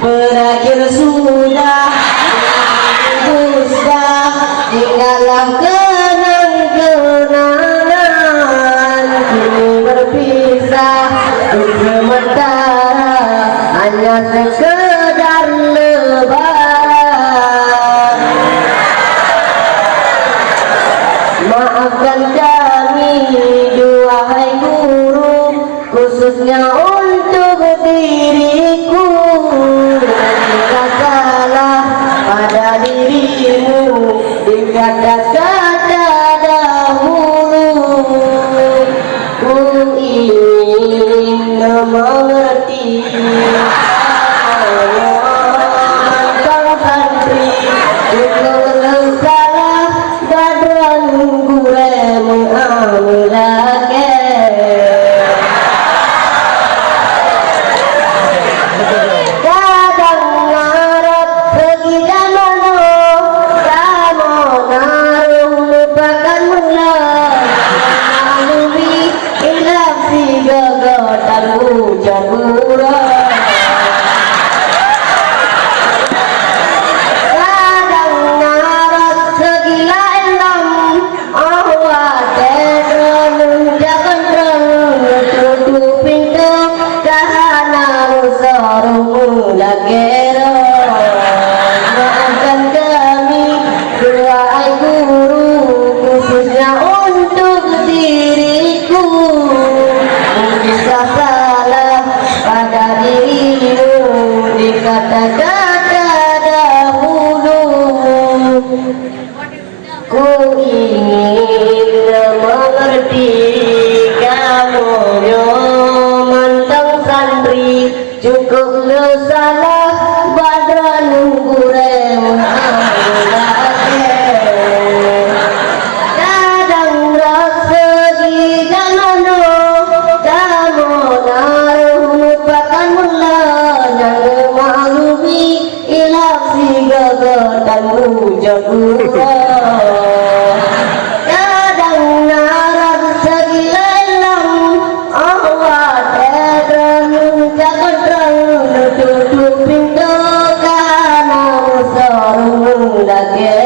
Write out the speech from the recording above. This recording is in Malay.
berakhir sudah, dusta tinggallah kenang-kenangan. Kini berpisah untuk sementara, hanya sekedar lebaran. Maafkan kami duhai guru, khususnya untuk diriku. Jika salah pada dirimu di kata-kata dahulu, ku ingin mengerti kau santri untuk salah badran gure mengamilake. Kadang ngarep pergi zamano, kamu naruh lupakan mula, malumi ilap si gegotan hujan murah. Kadang ngarep segila elam, awak terang jangan terang tutup pintu kahana sarung lagero. Maafkan kami duhai guru, khususnya untuk diriku. Bisa salah pada dirimu di kata-kata dahulu, ku ingin mengerti kamu mantang santri cukup lu salah badran gure mengamilake. Kadang rasa di zamano, kamu naruh lupakan mula, jangan maklumi ilap si gegotan hujan murah. Kadang narap segila elam, awak terang jangan terang tutup pintu kahana sarung lagi.